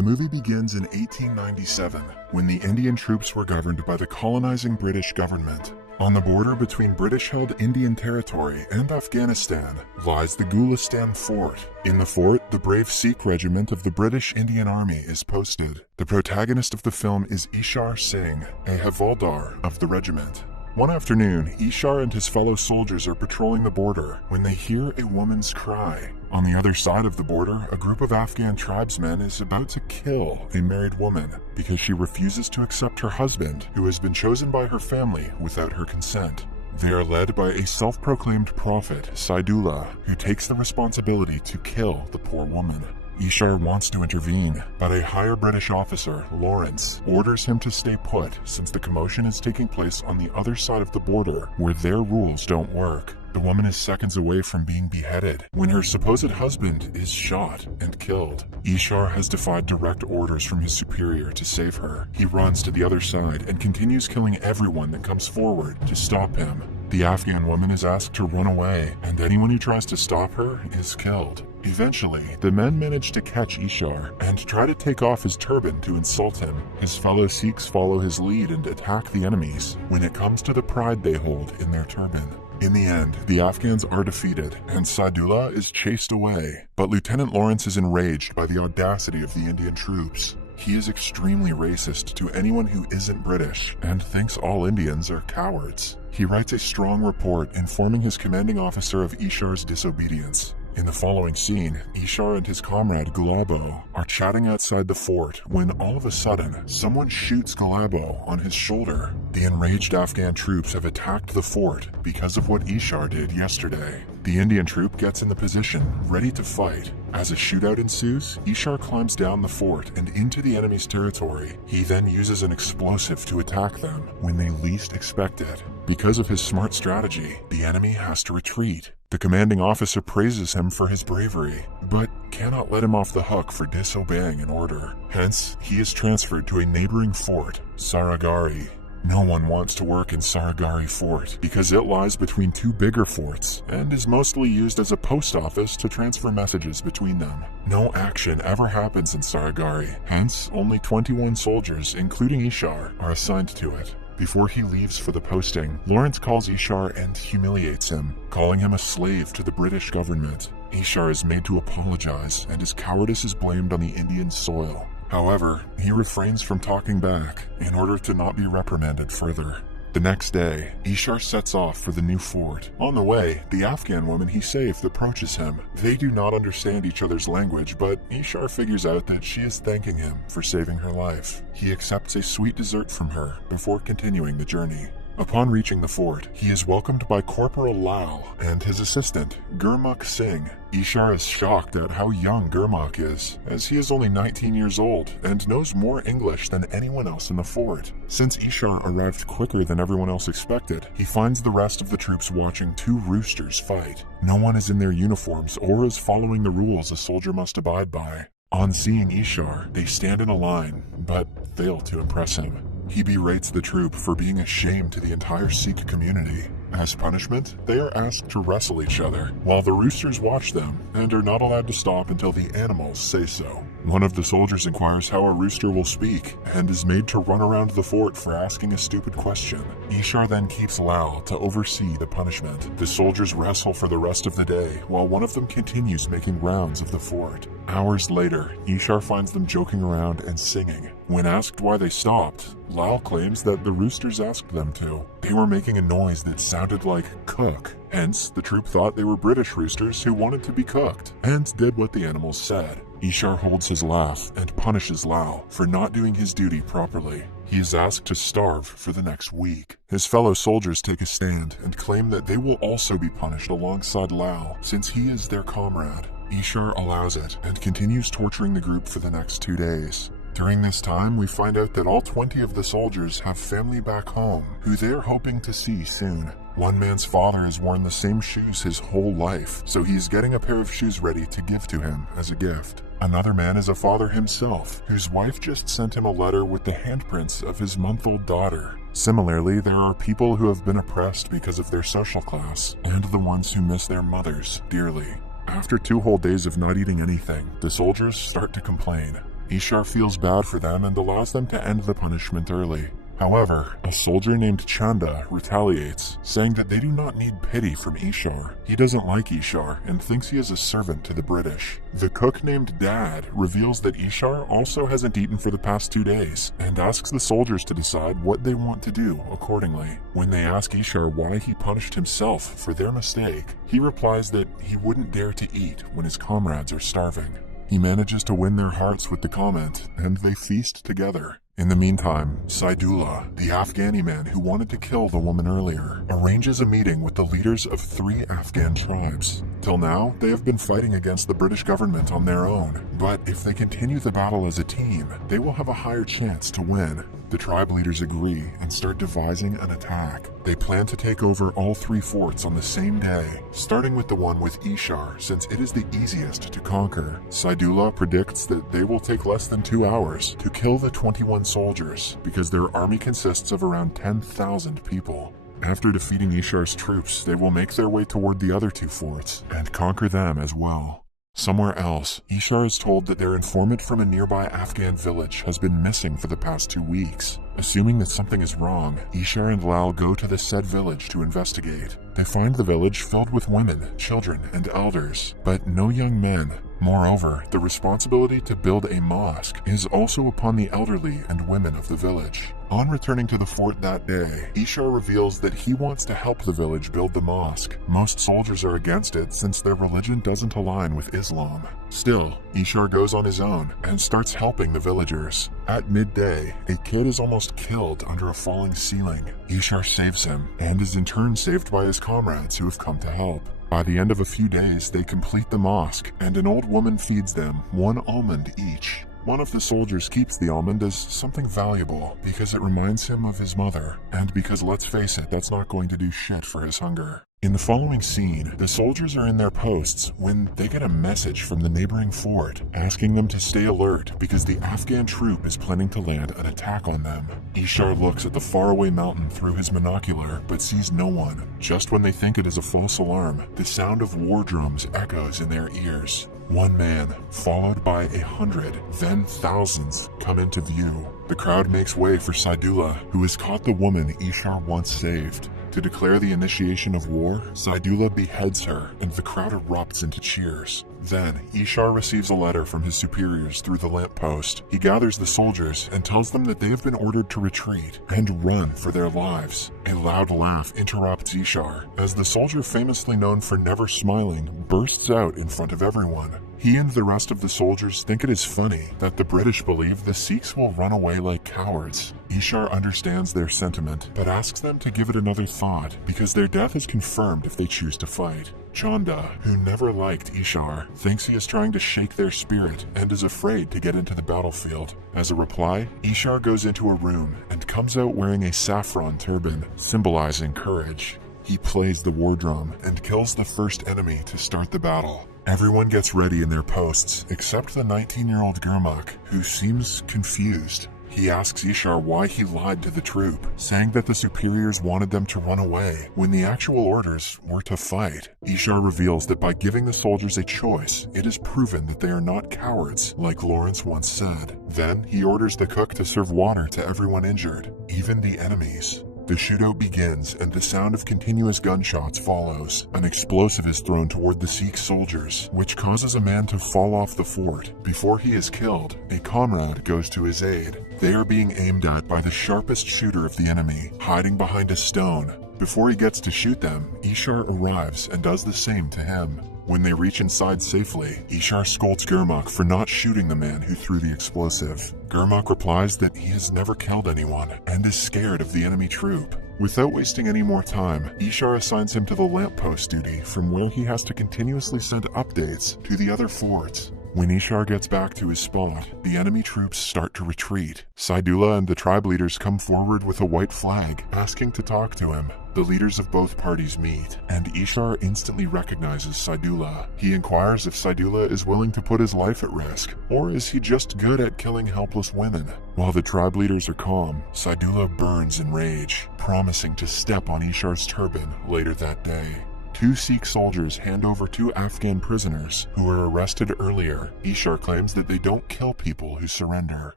The movie begins in 1897, when the Indian troops were governed by the colonizing British government. On the border between British-held Indian Territory and Afghanistan lies the Gulistan Fort. In the fort, the brave Sikh regiment of the British Indian Army is posted. The protagonist of the film is Ishar Singh, a Havildar of the regiment. One afternoon, Ishar and his fellow soldiers are patrolling the border when they hear a woman's cry. On the other side of the border, a group of Afghan tribesmen is about to kill a married woman because she refuses to accept her husband, who has been chosen by her family without her consent. They are led by a self-proclaimed prophet, Saidullah, who takes the responsibility to kill the poor woman. Ishar wants to intervene, but a higher British officer, Lawrence, orders him to stay put since the commotion is taking place on the other side of the border where their rules don't work. The woman is seconds away from being beheaded when her supposed husband is shot and killed. Ishar has defied direct orders from his superior to save her. He runs to the other side and continues killing everyone that comes forward to stop him. The Afghan woman is asked to run away, and anyone who tries to stop her is killed. Eventually, the men manage to catch Ishar and try to take off his turban to insult him. His fellow Sikhs follow his lead and attack the enemies when it comes to the pride they hold in their turban. In the end, the Afghans are defeated, and Saidullah is chased away. But Lieutenant Lawrence is enraged by the audacity of the Indian troops. He is extremely racist to anyone who isn't British, and thinks all Indians are cowards. He writes a strong report informing his commanding officer of Ishar's disobedience. In the following scene, Ishar and his comrade Gulabo are chatting outside the fort when all of a sudden, someone shoots Gulabo on his shoulder. The enraged Afghan troops have attacked the fort because of what Ishar did yesterday. The Indian troop gets in the position, ready to fight. As a shootout ensues, Ishar climbs down the fort and into the enemy's territory. He then uses an explosive to attack them when they least expect it. Because of his smart strategy, the enemy has to retreat. The commanding officer praises him for his bravery, but cannot let him off the hook for disobeying an order. Hence, he is transferred to a neighboring fort, Saragarhi. No one wants to work in Saragarhi Fort because it lies between two bigger forts and is mostly used as a post office to transfer messages between them. No action ever happens in Saragarhi, hence only 21 soldiers, including Ishar, are assigned to it. Before he leaves for the posting, Lawrence calls Ishar and humiliates him, calling him a slave to the British government. Ishar is made to apologize, and his cowardice is blamed on the Indian soil. However, he refrains from talking back in order to not be reprimanded further. The next day, Ishar sets off for the new fort. On the way, the Afghan woman he saved approaches him. They do not understand each other's language, but Ishar figures out that she is thanking him for saving her life. He accepts a sweet dessert from her before continuing the journey. Upon reaching the fort, he is welcomed by Corporal Lal and his assistant, Gurmukh Singh. Ishar is shocked at how young Gurmukh is, as he is only 19 years old and knows more English than anyone else in the fort. Since Ishar arrived quicker than everyone else expected, he finds the rest of the troops watching two roosters fight. No one is in their uniforms or is following the rules a soldier must abide by. On seeing Ishar, they stand in a line, but fail to impress him. He berates the troop for being a shame to the entire Sikh community. As punishment, they are asked to wrestle each other, while the roosters watch them and are not allowed to stop until the animals say so. One of the soldiers inquires how a rooster will speak, and is made to run around the fort for asking a stupid question. Ishar then keeps Lal to oversee the punishment. The soldiers wrestle for the rest of the day, while one of them continues making rounds of the fort. Hours later, Ishar finds them joking around and singing. When asked why they stopped, Lal claims that the roosters asked them to. They were making a noise that sounded like cook. Hence, the troop thought they were British roosters who wanted to be cooked, and did what the animals said. Ishar holds his laugh and punishes Lal for not doing his duty properly. He is asked to starve for the next week. His fellow soldiers take a stand and claim that they will also be punished alongside Lal, since he is their comrade. Ishar allows it and continues torturing the group for the next 2 days. During this time, we find out that all 20 of the soldiers have family back home, who they are hoping to see soon. One man's father has worn the same shoes his whole life, so he is getting a pair of shoes ready to give to him as a gift. Another man is a father himself, whose wife just sent him a letter with the handprints of his month-old daughter. Similarly, there are people who have been oppressed because of their social class, and the ones who miss their mothers dearly. After 2 whole days of not eating anything, the soldiers start to complain. Ishar feels bad for them and allows them to end the punishment early. However, a soldier named Chanda retaliates, saying that they do not need pity from Ishar. He doesn't like Ishar and thinks he is a servant to the British. The cook named Dad reveals that Ishar also hasn't eaten for the past 2 days and asks the soldiers to decide what they want to do accordingly. When they ask Ishar why he punished himself for their mistake, he replies that he wouldn't dare to eat when his comrades are starving. He manages to win their hearts with the comment, and they feast together. In the meantime, Saidullah, the Afghani man who wanted to kill the woman earlier, arranges a meeting with the leaders of 3 Afghan tribes. Till now, they have been fighting against the British government on their own, but if they continue the battle as a team, they will have a higher chance to win. The tribe leaders agree and start devising an attack. They plan to take over all 3 forts on the same day, starting with the one with Ishar since it is the easiest to conquer. Saidullah predicts that they will take less than 2 hours to kill the 21 soldiers because their army consists of around 10,000 people. After defeating Ishar's troops, they will make their way toward the other 2 forts and conquer them as well. Somewhere else, Ishar is told that their informant from a nearby Afghan village has been missing for the past 2 weeks. Assuming that something is wrong, Ishar and Lal go to the said village to investigate. They find the village filled with women, children, and elders, but no young men. Moreover, the responsibility to build a mosque is also upon the elderly and women of the village. On returning to the fort that day, Ishar reveals that he wants to help the village build the mosque. Most soldiers are against it since their religion doesn't align with Islam. Still, Ishar goes on his own and starts helping the villagers. At midday, a kid is almost killed under a falling ceiling. Ishar saves him and is in turn saved by his comrades who have come to help. By the end of a few days, they complete the mosque, and an old woman feeds them 1 almond each. One of the soldiers keeps the almond as something valuable because it reminds him of his mother, and because, let's face it, that's not going to do shit for his hunger. In the following scene, the soldiers are in their posts when they get a message from the neighboring fort asking them to stay alert because the Afghan troop is planning to land an attack on them. Ishar looks at the faraway mountain through his monocular but sees no one. Just when they think it is a false alarm, the sound of war drums echoes in their ears. 1 man, followed by 100, then thousands, come into view. The crowd makes way for Saidullah, who has caught the woman Ishar once saved. To declare the initiation of war, Saidullah beheads her, and the crowd erupts into cheers. Then, Ishar receives a letter from his superiors through the lamppost. He gathers the soldiers and tells them that they have been ordered to retreat and run for their lives. A loud laugh interrupts Ishar, as the soldier famously known for never smiling bursts out in front of everyone. He and the rest of the soldiers think it is funny that the British believe the Sikhs will run away like cowards. Ishar understands their sentiment, but asks them to give it another thought because their death is confirmed if they choose to fight. Chanda, who never liked Ishar, thinks he is trying to shake their spirit and is afraid to get into the battlefield. As a reply, Ishar goes into a room and comes out wearing a saffron turban, symbolizing courage. He plays the war drum and kills the first enemy to start the battle. Everyone gets ready in their posts, except the 19-year-old Gurmukh, who seems confused. He asks Ishar why he lied to the troop, saying that the superiors wanted them to run away when the actual orders were to fight. Ishar reveals that by giving the soldiers a choice, it is proven that they are not cowards, like Lawrence once said. Then he orders the cook to serve water to everyone injured, even the enemies. The shootout begins and the sound of continuous gunshots follows. An explosive is thrown toward the Sikh soldiers, which causes a man to fall off the fort. Before he is killed, a comrade goes to his aid. They are being aimed at by the sharpest shooter of the enemy, hiding behind a stone. Before he gets to shoot them, Ishar arrives and does the same to him. When they reach inside safely, Ishar scolds Gurmukh for not shooting the man who threw the explosive. Gurmukh replies that he has never killed anyone and is scared of the enemy troop. Without wasting any more time, Ishar assigns him to the lamppost duty from where he has to continuously send updates to the other forts. When Ishar gets back to his spot, the enemy troops start to retreat. Saidullah and the tribe leaders come forward with a white flag, asking to talk to him. The leaders of both parties meet, and Ishar instantly recognizes Saidullah. He inquires if Saidullah is willing to put his life at risk, or is he just good at killing helpless women? While the tribe leaders are calm, Saidullah burns in rage, promising to step on Ishar's turban later that day. two Sikh soldiers hand over two Afghan prisoners who were arrested earlier. Ishar claims that they don't kill people who surrender.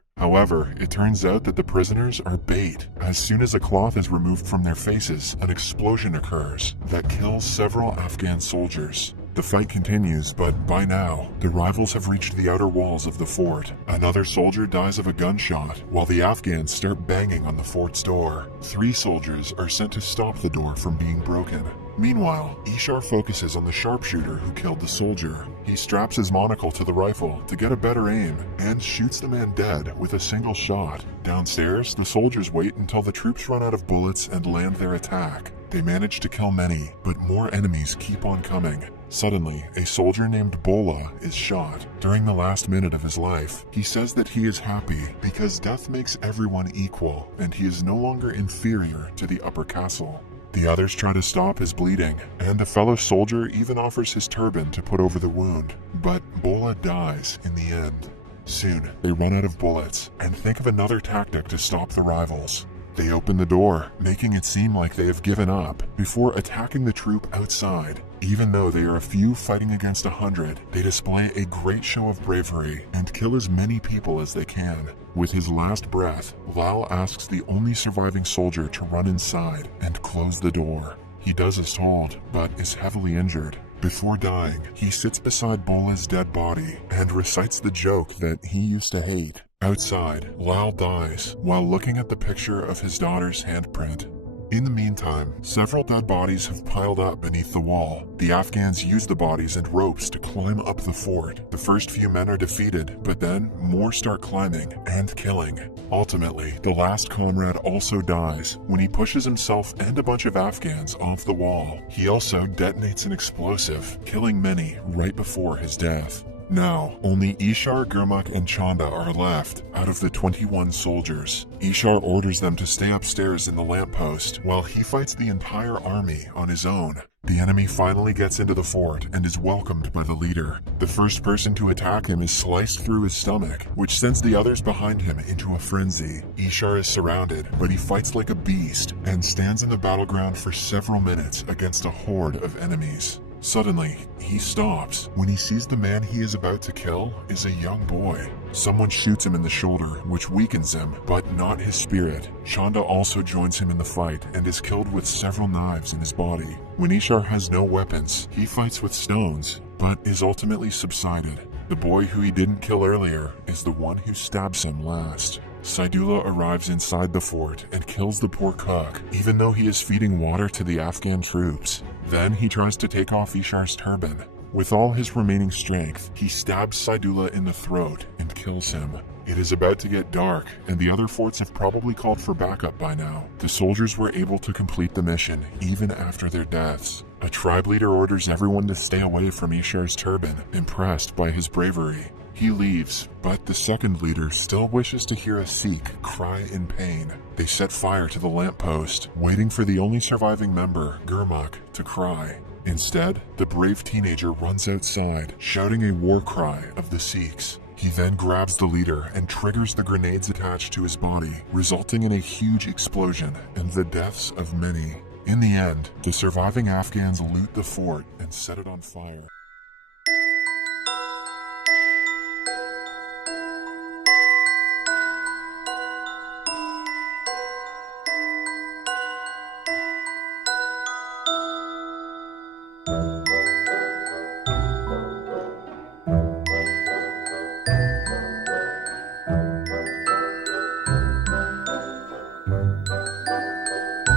However, it turns out that the prisoners are bait. As soon as a cloth is removed from their faces, an explosion occurs that kills several Afghan soldiers. The fight continues, but by now, the rivals have reached the outer walls of the fort. Another soldier dies of a gunshot, while the Afghans start banging on the fort's door. 3 soldiers are sent to stop the door from being broken. Meanwhile, Ishar focuses on the sharpshooter who killed the soldier. He straps his monocle to the rifle to get a better aim and shoots the man dead with a single shot. Downstairs, the soldiers wait until the troops run out of bullets and land their attack. They manage to kill many, but more enemies keep on coming. Suddenly, a soldier named Bola is shot. During the last minute of his life, he says that he is happy because death makes everyone equal and he is no longer inferior to the upper castle. The others try to stop his bleeding, and a fellow soldier even offers his turban to put over the wound. But Bola dies in the end. Soon, they run out of bullets and think of another tactic to stop the rivals. They open the door, making it seem like they have given up, before attacking the troop outside. Even though they are a few fighting against 100, they display a great show of bravery and kill as many people as they can. With his last breath, Lal asks the only surviving soldier to run inside and close the door. He does as told, but is heavily injured. Before dying, he sits beside Bola's dead body and recites the joke that he used to hate. Outside, Lal dies while looking at the picture of his daughter's handprint. In the meantime, several dead bodies have piled up beneath the wall. The Afghans use the bodies and ropes to climb up the fort. The first few men are defeated, but then more start climbing and killing. Ultimately, the last comrade also dies when he pushes himself and a bunch of Afghans off the wall. He also detonates an explosive, killing many right before his death. Now, only Ishar, Gurmukh, and Chanda are left out of the 21 soldiers. Ishar orders them to stay upstairs in the lamppost while he fights the entire army on his own. The enemy finally gets into the fort and is welcomed by the leader. The first person to attack him is sliced through his stomach, which sends the others behind him into a frenzy. Ishar is surrounded, but he fights like a beast and stands in the battleground for several minutes against a horde of enemies. Suddenly, he stops when he sees the man he is about to kill is a young boy. Someone shoots him in the shoulder, which weakens him, but not his spirit. Chanda also joins him in the fight and is killed with several knives in his body. When Ishar has no weapons, he fights with stones, but is ultimately subsided. The boy who he didn't kill earlier is the one who stabs him last. Saidullah arrives inside the fort and kills the poor cook, even though he is feeding water to the Afghan troops. Then he tries to take off Ishar's turban. With all his remaining strength, he stabs Saidullah in the throat and kills him. It is about to get dark, and the other forts have probably called for backup by now. The soldiers were able to complete the mission, even after their deaths. A tribe leader orders everyone to stay away from Ishar's turban, impressed by his bravery. He leaves, but the second leader still wishes to hear a Sikh cry in pain. They set fire to the lamppost, waiting for the only surviving member, Gurmukh, to cry. Instead, the brave teenager runs outside, shouting a war cry of the Sikhs. He then grabs the leader and triggers the grenades attached to his body, resulting in a huge explosion and the deaths of many. In the end, the surviving Afghans loot the fort and set it on fire.